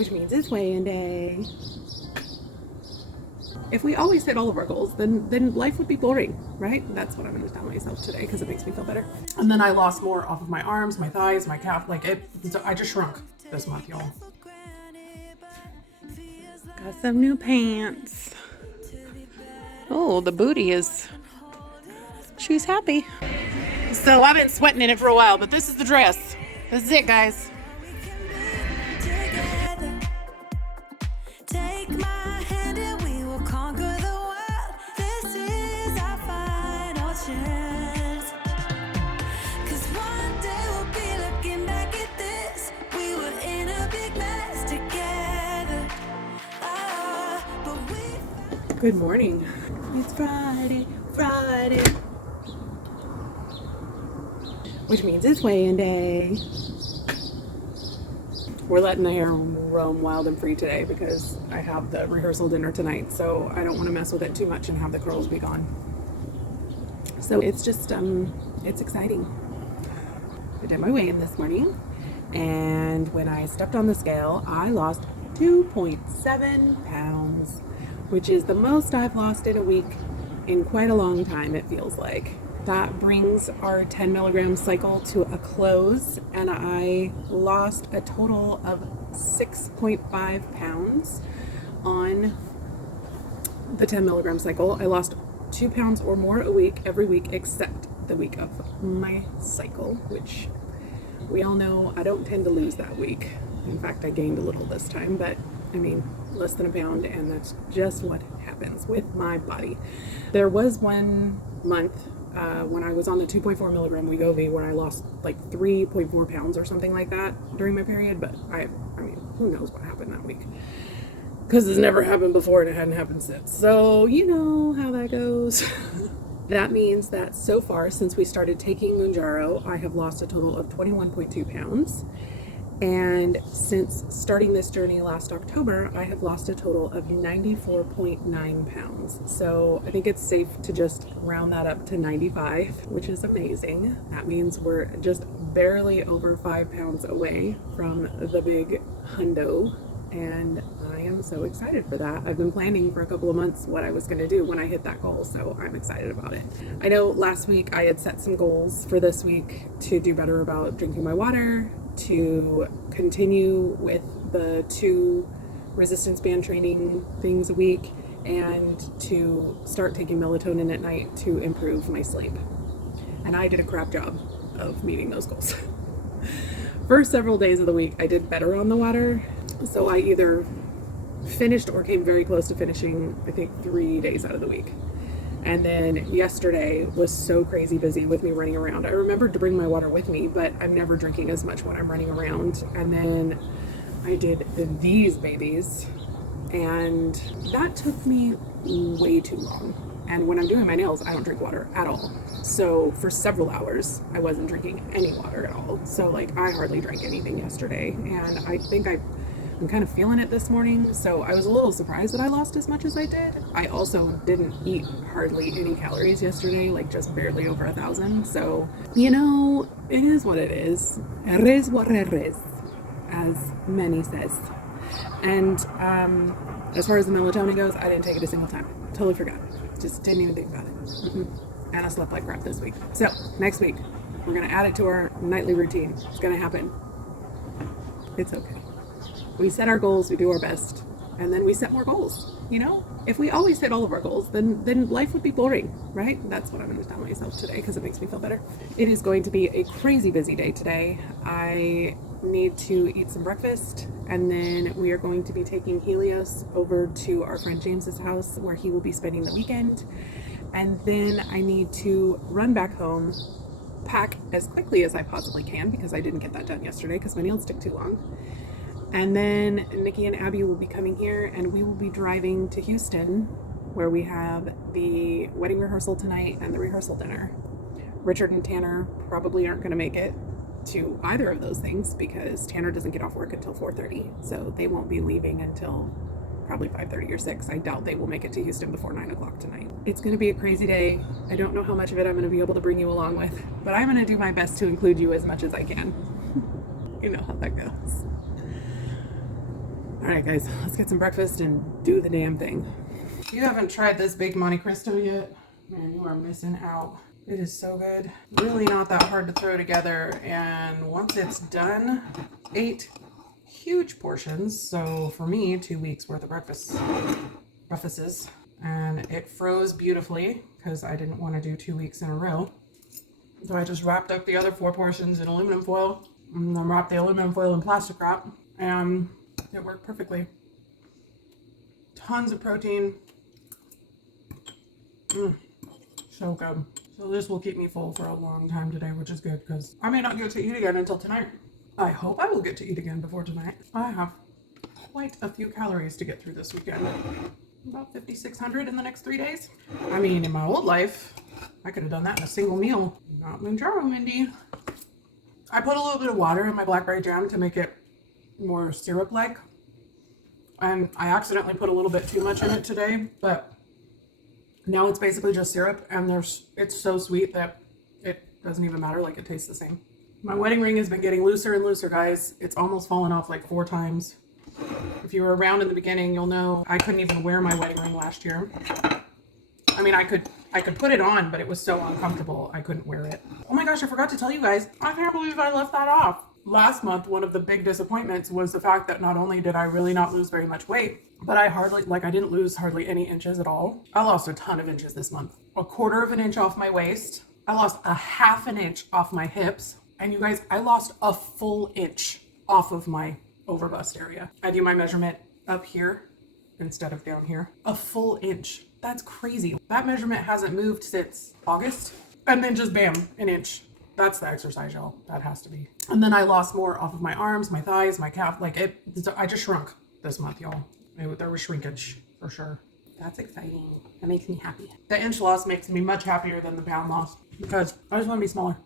which means it's weigh-in day. If we always hit all of our goals, then life would be boring, right? That's what I'm going to tell myself today because it makes me feel better. And then I lost more off of my arms, my thighs, my calf. I just shrunk this month, y'all. Got some new pants. Oh, the booty is, she's happy. So I've been sweating in it for a while, but this is the dress. This is it, guys. Good morning. It's Friday, which means it's weigh-in day. We're letting the hair roam wild and free today because I have the rehearsal dinner tonight, so I don't want to mess with it too much and have the curls be gone. So it's just, it's exciting. I did my weigh-in this morning, and when I stepped on the scale, I lost 2.7 pounds. Which is the most I've lost in a week in quite a long time, it feels like. That brings our 10 milligram cycle to a close, and I lost a total of 6.5 pounds on the 10 milligram cycle. I lost 2 pounds or more a week, every week, except the week of my cycle, which we all know I don't tend to lose that week. In fact, I gained a little this time, but I mean, less than a pound, and that's just what happens with my body. There was one month when I was on the 2.4 milligram Wegovy where I lost like 3.4 pounds or something like that during my period, but I mean, who knows what happened that week? Because it's never happened before and it hadn't happened since. So you know how that goes. That means that so far, since we started taking Mounjaro, I have lost a total of 21.2 pounds. And since starting this journey last October, I have lost a total of 94.9 pounds. So I think it's safe to just round that up to 95, which is amazing. That means we're just barely over 5 pounds away from the big hundo. And I am so excited for that. I've been planning for a couple of months what I was going to do when I hit that goal, so I'm excited about it. I know last week I had set some goals for this week to do better about drinking my water, to continue with the 2 resistance band training things a week, and to start taking melatonin at night to improve my sleep. And I did a crap job of meeting those goals. First several days of the week, I did better on the water. So I either finished or came very close to finishing, I think 3 days out of the week. And then yesterday was so crazy busy with me running around. I remembered to bring my water with me, but I'm never drinking as much when I'm running around. And then I did these babies, and that took me way too long. And when I'm doing my nails, I don't drink water at all. So for several hours, I wasn't drinking any water at all. So like I hardly drank anything yesterday. And I think I'm kind of feeling it this morning, so I was a little surprised that I lost as much as I did. I also didn't eat hardly any calories yesterday, like just barely over 1,000. So, you know, it is what it is. It is what it is, as Manny says. And as far as the melatonin goes, I didn't take it a single time. Totally forgot. Just didn't even think about it. And I slept like crap this week. So next week, we're gonna add it to our nightly routine. It's gonna happen. It's okay. We set our goals, we do our best, and then we set more goals. You know, if we always hit all of our goals, then life would be boring, right? That's what I'm going to tell myself today because it makes me feel better. It is going to be a crazy busy day today. I need to eat some breakfast, and then we are going to be taking Helios over to our friend James's house where he will be spending the weekend. And then I need to run back home, pack as quickly as I possibly can because I didn't get that done yesterday because my nails took too long. And then Nikki and Abby will be coming here, and we will be driving to Houston where we have the wedding rehearsal tonight and the rehearsal dinner. Richard and Tanner probably aren't going to make it to either of those things because Tanner doesn't get off work until 4:30, so they won't be leaving until probably 5:30 or 6. I doubt they will make it to Houston before 9 o'clock tonight. It's going to be a crazy day. I don't know how much of it I'm going to be able to bring you along with, but I'm going to do my best to include you as much as I can. You know how that goes. All right, guys, let's get some breakfast and do the damn thing. If you haven't tried this baked Monte Cristo yet, man, you are missing out. It is so good. Really not that hard to throw together. And once it's done, 8 huge portions. So for me, 2 weeks worth of breakfasts. And it froze beautifully because I didn't want to do 2 weeks in a row. So I just wrapped up the other 4 portions in aluminum foil and then wrapped the aluminum foil in plastic wrap. And it worked perfectly. Tons of protein. So good. So this will keep me full for a long time today, which is good because I may not get to eat again until tonight. I hope I will get to eat again before tonight. I have quite a few calories to get through this weekend. About 5,600 in the next 3 days. I mean, in my old life, I could have done that in a single meal. Not Mounjaro, Mindy. I put a little bit of water in my blackberry jam to make it more syrup-like. And I accidentally put a little bit too much in it today, but now it's basically just syrup, and it's so sweet that it doesn't even matter, like it tastes the same. My wedding ring has been getting looser and looser, guys. It's almost fallen off like 4 times. If you were around in the beginning, you'll know I couldn't even wear my wedding ring last year. I mean, I could put it on, but it was so uncomfortable, I couldn't wear it. Oh my gosh, I forgot to tell you guys, I can't believe I left that off. Last month, one of the big disappointments was the fact that not only did I really not lose very much weight, but I didn't lose hardly any inches at all. I lost a ton of inches this month. 1/4 of an inch off my waist. I lost 1/2 an inch off my hips. And you guys, I lost a full inch off of my overbust area. I do my measurement up here instead of down here. A full inch. That's crazy. That measurement hasn't moved since August. And then just bam, an inch. That's the exercise, y'all. That has to be. And then I lost more off of my arms, my thighs, my calf. I just shrunk this month, y'all. There was shrinkage for sure. That's exciting. That makes me happy. The inch loss makes me much happier than the pound loss because I just want to be smaller.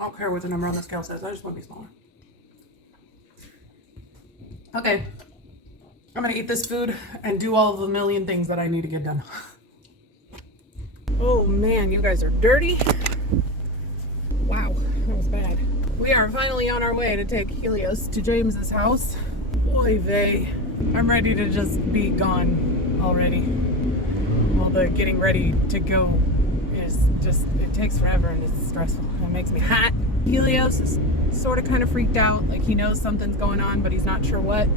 I don't care what the number on the scale says. I just want to be smaller. Okay. I'm going to eat this food and do all the million things that I need to get done. Oh man, you guys are dirty. Wow, that was bad. We are finally on our way to take Helios to James's house. Oy vey. I'm ready to just be gone already. Well, the getting ready to go is just, it takes forever and it's stressful. It makes me hot. Helios is sort of kind of freaked out. Like he knows something's going on, but he's not sure what.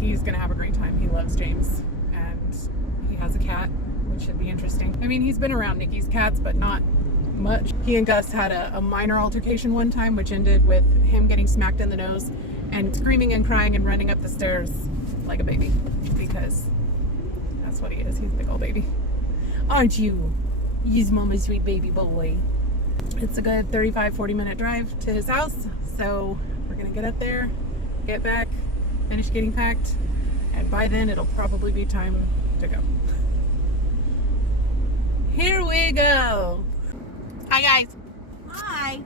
He's gonna have a great time. He loves James and he has a cat, which should be interesting. I mean, he's been around Nikki's cats, but not much. He and Gus had a minor altercation one time, which ended with him getting smacked in the nose and screaming and crying and running up the stairs like a baby, because that's what he is. He's a big old baby. Aren't you? He's mama's sweet baby boy. It's a good 35-40 minute drive to his house, so we're gonna get up there, get back, finish getting packed, and by then it'll probably be time to go. Here we go. Hi guys. Hi.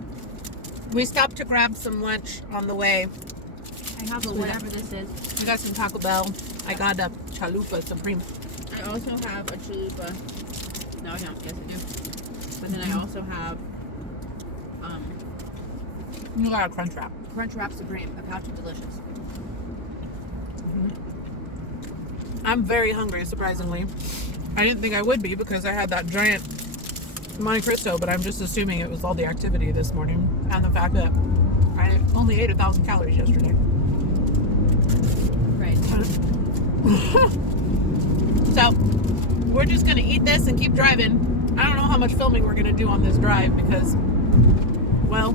We stopped to grab some lunch on the way. I have whatever this is. We got some Taco Bell. I got a Chalupa Supreme. I also have a chalupa. No, I don't. Yes, I do. But then I also have You got a Crunch Wrap. Crunch Wrap Supreme. A pouch of delicious. I'm very hungry, surprisingly. I didn't think I would be because I had that giant Monte Cristo, but I'm just assuming it was all the activity this morning and the fact that I only ate 1,000 calories yesterday. Right. So we're just gonna eat this and keep driving. I don't know how much filming we're gonna do on this drive because, well,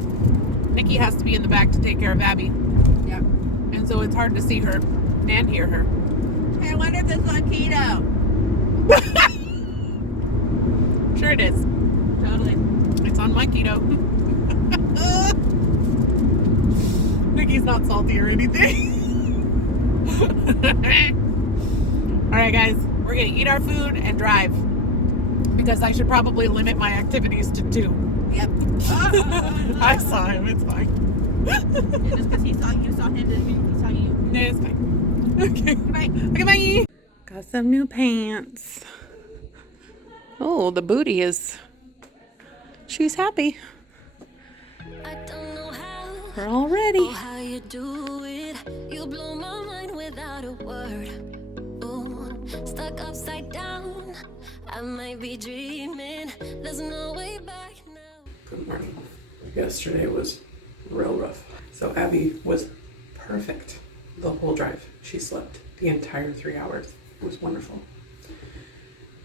Nikki has to be in the back to take care of Abby. Yep. And so it's hard to see her and hear her. Hey, I wonder if this is on keto. Sure it is. Totally. It's on my keto. Nikki's not salty or anything. Alright guys, we're gonna eat our food and drive. Because I should probably limit my activities to 2. Yep. I saw him, it's fine. Just because he saw you, saw him, didn't mean he saw you. No, it's fine. Okay. Bye. Okay, bye. Got some new pants. Oh, the booty is... She's happy. I don't know how We're all ready. or how you do it. You blow my mind with without a word. Ooh, stuck upside down. I might be dreaming. There's no way back now. Good morning. Yesterday was real rough. So Abby was perfect the whole drive. She slept the entire 3 hours. It was wonderful.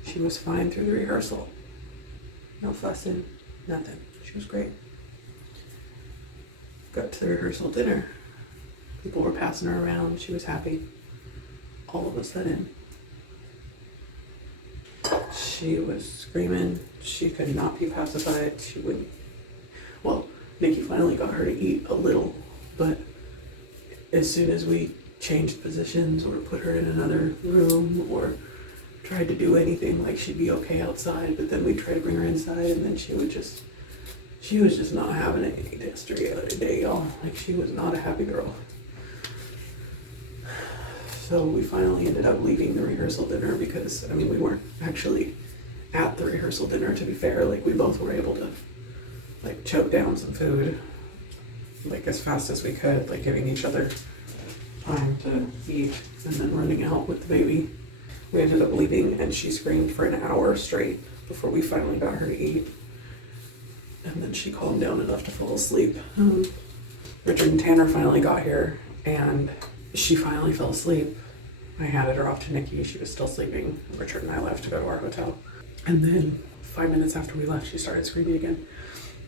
She was fine through the rehearsal. No fussing, nothing. She was great. Got to the rehearsal dinner. People were passing her around. She was happy. All of a sudden, she was screaming. She could not be pacified. She wouldn't. Well, Nikki finally got her to eat a little, but as soon as we changed positions or put her in another room or tried to do anything, like she'd be okay outside, but then we'd try to bring her inside and then she was just not having it yesterday, the other day, y'all. Like, she was not a happy girl. So we finally ended up leaving the rehearsal dinner because, I mean, we weren't actually at the rehearsal dinner, to be fair. Like, we both were able to, like, choke down some food, like, as fast as we could, like, giving each other time to eat and then running out with the baby. We ended up leaving and she screamed for an hour straight before we finally got her to eat. And then she calmed down enough to fall asleep. Richard and Tanner finally got here and she finally fell asleep. I handed her off to Nikki. She was still sleeping. Richard and I left to go to our hotel. And then 5 minutes after we left, she started screaming again.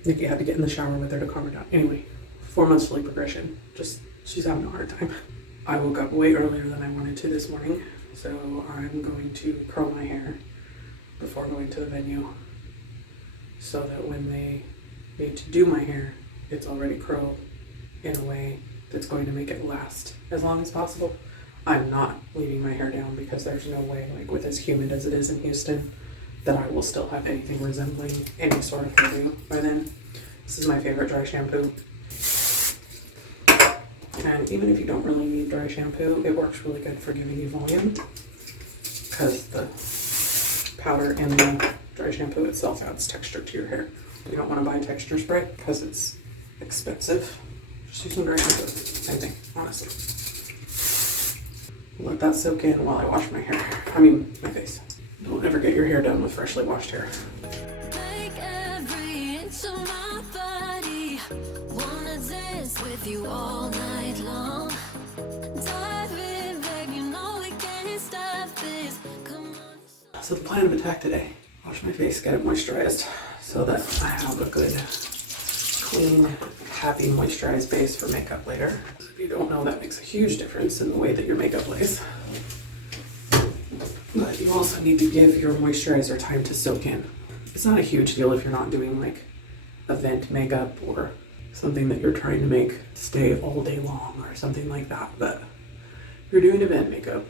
Nikki had to get in the shower with her to calm her down. Anyway, 4 months sleep regression. Just, she's having a hard time. I woke up way earlier than I wanted to this morning. So I'm going to curl my hair before going to the venue so that when they need to do my hair, it's already curled in a way that's going to make it last as long as possible. I'm not leaving my hair down because there's no way, like with as humid as it is in Houston, that I will still have anything resembling any sort of hairdo by then. This is my favorite dry shampoo. And even if you don't really need dry shampoo, it works really good for giving you volume because the powder in the dry shampoo itself adds texture to your hair. You don't want to buy texture spray because it's expensive. Just use some dry shampoo. Same thing, honestly. Let that soak in while I wash my hair. I mean, my face. Don't ever get your hair done with freshly washed hair. Take every inch of my body. Wanna dance with you all night long. Dive in, babe, you know we can't stop this. Come on. So the plan of attack today, wash my face, get it moisturized so that I have a good, clean, happy, moisturized base for makeup later. If you don't know, that makes a huge difference in the way that your makeup lays. But you also need to give your moisturizer time to soak in. It's not a huge deal if you're not doing like event makeup or something that you're trying to make stay all day long or something like that. But if you're doing event makeup,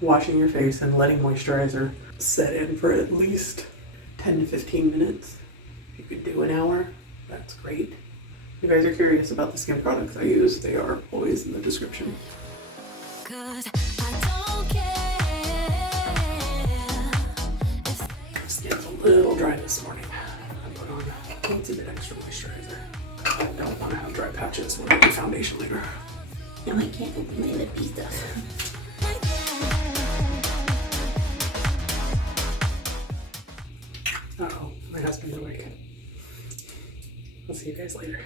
washing your face and letting moisturizer set in for at least 10 to 15 minutes. If you could do an hour, that's great. If you guys are curious about the skin products I use, they are always in the description. 'Cause I don't care if Skin's a little dry this morning. I put on a teensy bit extra moisturizer. I don't want to have dry patches when I do foundation later. And I can't open my lippy stuff. Uh-oh, my husband's awake. I'll see you guys later.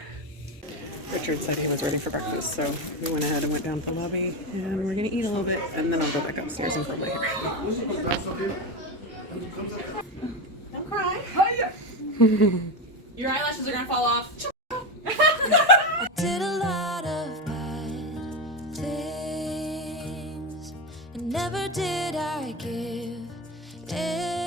Richard said he was ready for breakfast, so we went ahead and went down to the lobby, and we're gonna eat a little bit, and then I'll go back upstairs and curl my hair. Don't cry. Your eyelashes are gonna fall off. I did a lot of bad things, and never did I give in.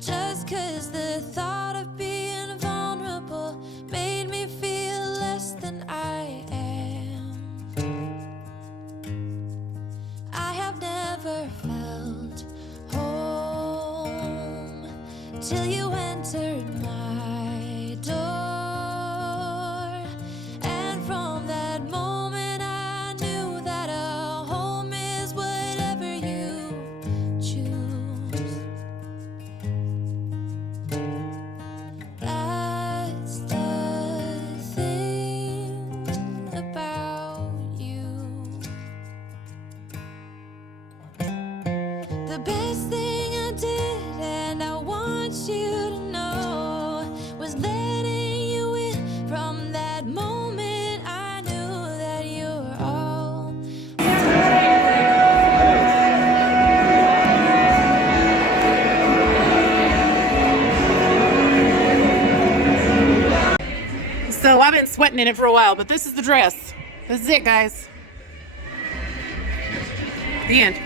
Just 'cause the thought of being vulnerable made me feel less than I am. I have never felt home till you entered my door. And from that moment I knew that a home is whatever you choose. That's the thing about you. The best thing I did, and I want you to know, was letting you in. From that moment I knew that you were all. So I've been sweating in it for a while, but this is the dress. This is it, guys. The end.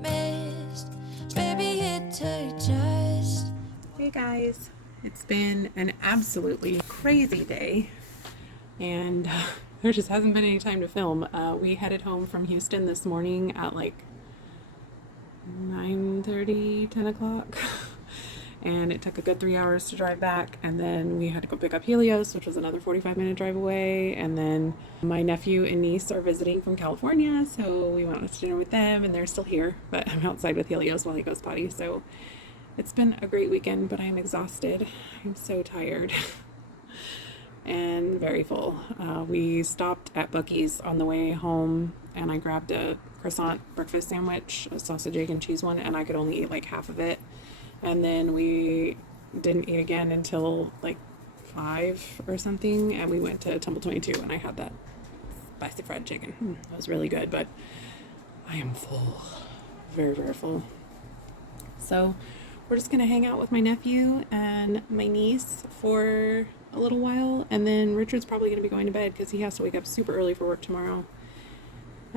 Missed. Maybe it took just. Hey guys, it's been an absolutely crazy day, and there just hasn't been any time to film. We headed home from Houston this morning at like 9:30, 10 o'clock, and it took a good 3 hours to drive back, and then we had to go pick up Helios, which was another 45-minute drive away, and then my nephew and niece are visiting from California, so we went to dinner with them, and they're still here, but I'm outside with Helios while he goes potty. So it's been a great weekend, but I am exhausted. I'm so tired and very full. We stopped at Buc-ee's on the way home, and I grabbed a croissant breakfast sandwich, a sausage, egg, and cheese one, and I could only eat like half of it. And then we didn't eat again until like 5 or something, and we went to Tumble 22, and I had that spicy fried chicken. That was really good, but I am full. Very, very full. So we're just gonna hang out with my nephew and my niece for a little while, and then Richard's probably gonna be going to bed because he has to wake up super early for work tomorrow.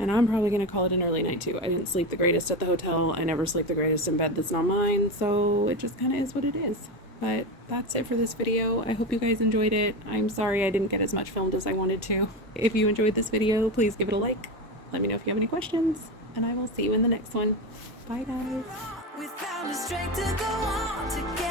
And I'm probably gonna call it an early night too. I didn't sleep the greatest at the hotel. I never sleep the greatest in bed that's not mine, so it just kind of is what it is. But that's it for this video. I hope you guys enjoyed it. I'm sorry I didn't get as much filmed as I wanted to. If you enjoyed this video, please give it a like. Let me know if you have any questions, and I will see you in the next one. Bye guys. We found the strength to go on together.